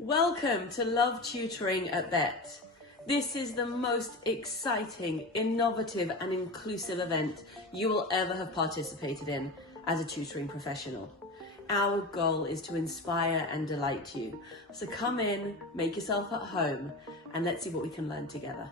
Welcome to Love Tutoring Bett. This is the most exciting, innovative and inclusive event you will ever have participated in as a tutoring professional. Our goal is to inspire and delight you. So come in, make yourself at home, and let's see what we can learn together.